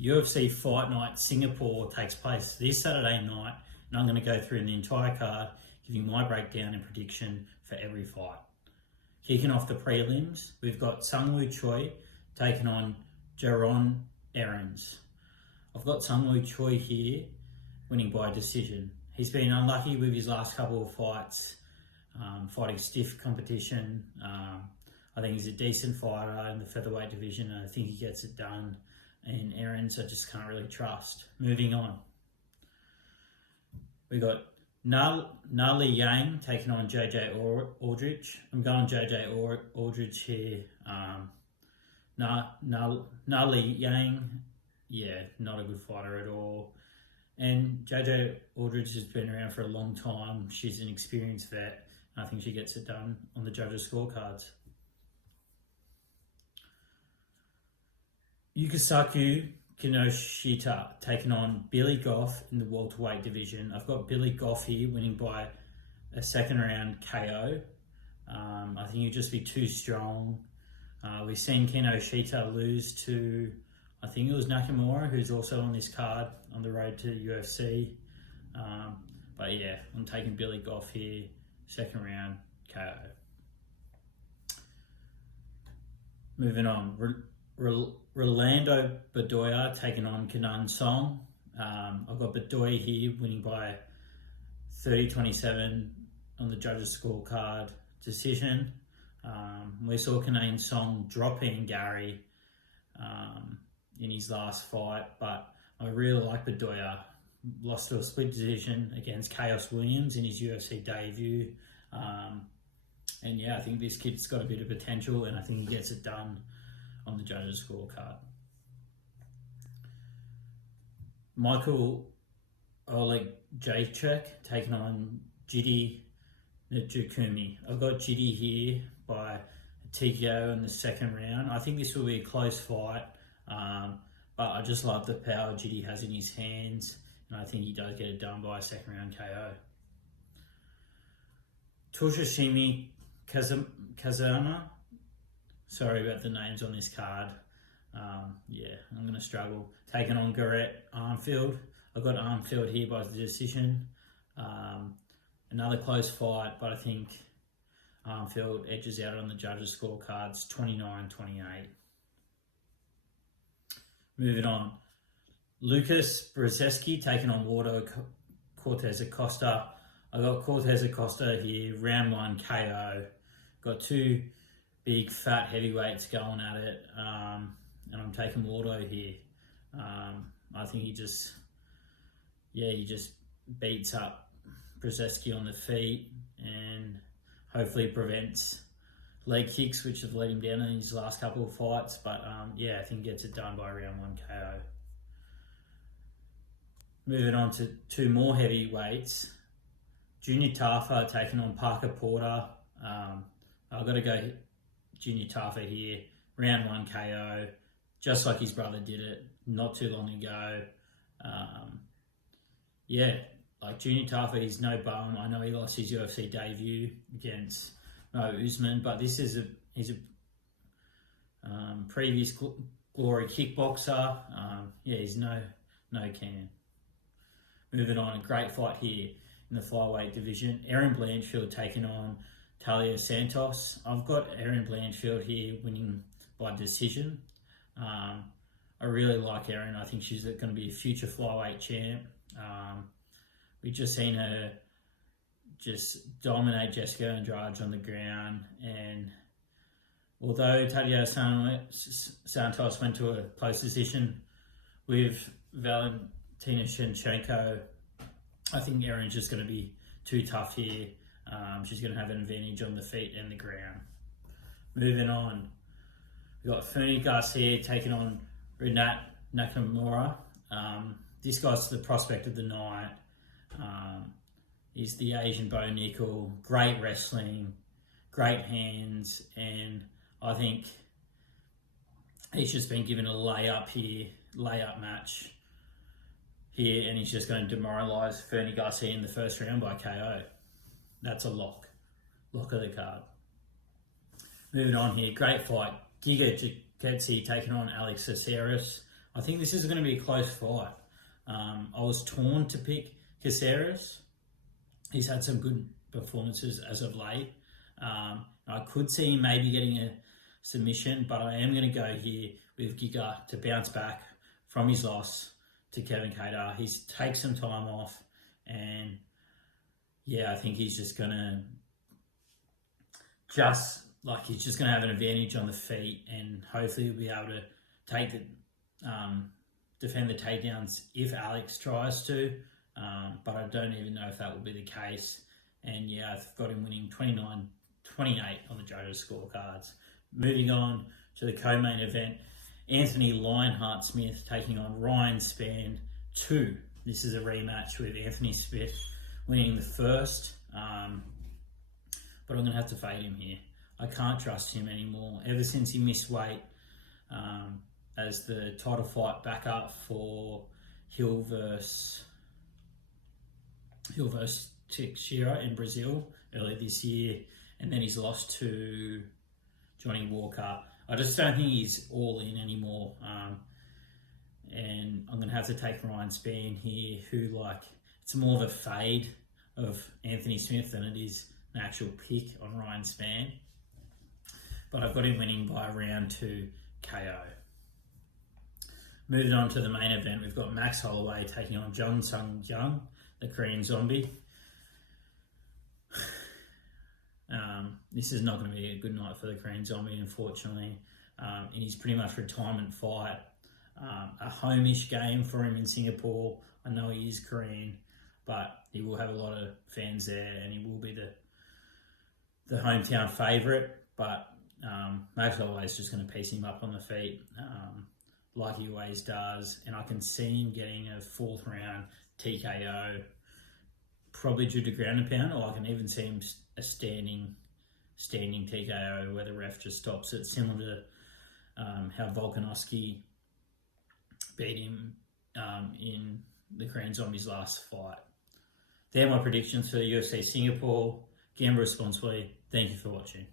UFC Fight Night Singapore takes place this Saturday night, and I'm going to go through the entire card, giving my breakdown and prediction for every fight. Kicking off the prelims, we've got Sung Woo Choi taking on Jaron Aarons. I've got Sung Woo Choi here, winning by decision. He's been unlucky with his last couple of fights, fighting stiff competition. I think he's a decent fighter in the featherweight division, and I think he gets it done. And Aarons, I just can't really trust. Moving on. We got Nali Yang taking on JJ Aldrich. I'm going JJ Aldrich here. Nali Yang, not a good fighter at all. And JJ Aldrich has been around for a long time. She's an experienced vet. I think she gets it done on the judges' scorecards. Yusaku Kinoshita taking on Billy Goff in the welterweight division. I've got Billy Goff here winning by a second round KO. I think he'd just be too strong. We've seen Kinoshita lose to, I think it was Nakamura, who's also on this card on the road to UFC. But yeah, I'm taking Billy Goff here, second round KO. Moving on. Rolando Bedoya taking on Kenan Song. I've got Bedoya here winning by 30-27 on the judges' scorecard decision. We saw Kenan Song dropping Gary in his last fight, but I really like Bedoya. Lost to a split decision against Chaos Williams in his UFC debut. And yeah, I think this kid's got a bit of potential, and I think he gets it done on the judges' scorecard. Michael Oleg Jacek taking on Jiri Njokumu. I've got Jiri here by TKO in the second round. I think this will be a close fight, but I just love the power Jiri has in his hands, and I think he does get it done by a second round KO. Toshishimi Kazama. Sorry about the names on this card. I'm going to struggle. Taking on Garrett Armfield. I've got Armfield here by the decision. Another close fight, but I think Armfield edges out on the judges' scorecards 29-28. Moving on. Lucas Brzezinski taking on Waldo Cortez Acosta. I've got Cortez Acosta here, round 1 KO. Got two big fat heavyweights going at it, and I'm taking Waldo here. I think he just beats up Brzezinski on the feet and hopefully prevents leg kicks, which have let him down in his last couple of fights. But I think he gets it done by round 1 KO. Moving on to two more heavyweights. Junior Tafa taking on Parker Porter. I've got to go Junior Tafa here, round 1 KO, just like his brother did it not too long ago. Junior Tafa is no bum. I know he lost his UFC debut against Mo Usman, but he's a previous glory kickboxer. He's no can. Moving on, a great fight here in the flyweight division. Erin Blanchfield taking on Talia Santos. I've got Erin Blanchfield here winning by decision. I really like Erin. I think she's going to be a future flyweight champ. We've just seen her just dominate Jessica Andrade on the ground. And although Talia Santos went to a close decision with Valentina Shevchenko, I think Erin's just going to be too tough here. She's going to have an advantage on the feet and the ground. Moving on, we've got Fernie Garcia taking on Renat Nakamura. This guy's the prospect of the night. He's the Asian Bo Nickel, great wrestling, great hands, and I think he's just been given a layup match here, and he's just going to demoralise Fernie Garcia in the first round by KO. That's a lock of the card. Moving on here, great fight. Giga Getzi taking on Alex Caceres. I think this is going to be a close fight. I was torn to pick Caceres. He's had some good performances as of late. I could see him maybe getting a submission, but I am going to go here with Giga to bounce back from his loss to Kevin Kattar. He's take some time off, and I think he's just going to he's just going to have an advantage on the feet, and hopefully he'll be able to take the defend the takedowns if Alex tries to, but I don't even know if that will be the case. And I've got him winning 29-28 on the Jojo scorecards. Moving on to the co-main event, Anthony Lionheart-Smith taking on Ryan Spann 2. This is a rematch with Anthony Smith winning the first, but I'm going to have to fade him here. I can't trust him anymore. Ever since he missed weight as the title fight back up for Hill versus Teixeira in Brazil earlier this year, and then he's lost to Johnny Walker. I just don't think he's all in anymore. And I'm going to have to take Ryan Spann here, who it's more of a fade of Anthony Smith than it is an actual pick on Ryan Spann. But I've got him winning by round 2 KO. Moving on to the main event, we've got Max Holloway taking on Jung Sung Jung, the Korean Zombie. This is not going to be a good night for the Korean Zombie, unfortunately. In his pretty much retirement fight, a home-ish game for him in Singapore. I know he is Korean, but he will have a lot of fans there, and he will be the hometown favourite. But Max Holloway is just going to piece him up on the feet, like he always does. And I can see him getting a 4th round TKO, probably due to ground and pound, or I can even see him a standing TKO where the ref just stops it, similar to how Volkanovski beat him in the Korean Zombie's last fight. They're my predictions for UFC Singapore. Gamble responsibly. Thank you for watching.